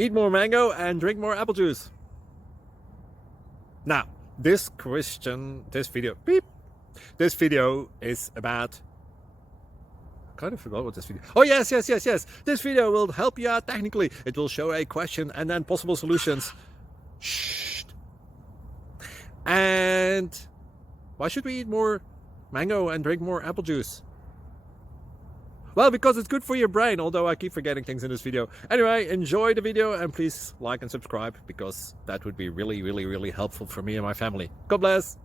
Eat more mango and drink more apple juice. Now, this video is about... I kind of forgot what this video... Oh, yes. This video will help you out technically. It will show a question and then possible solutions. Shh. And why should we eat more mango and drink more apple juice? Well, because it's good for your brain, although I keep forgetting things in this video. Anyway, enjoy the video and please like and subscribe, because that would be really helpful for me and my family. God bless!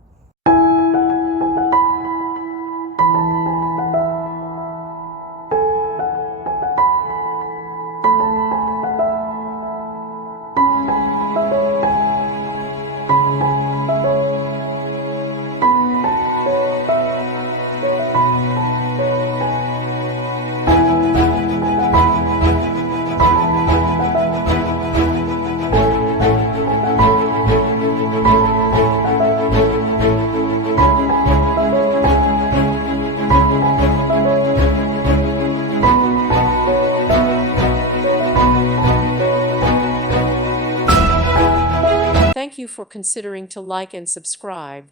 Thank you for considering to like and subscribe.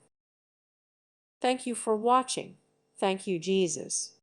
Thank you for watching. Thank you, Jesus.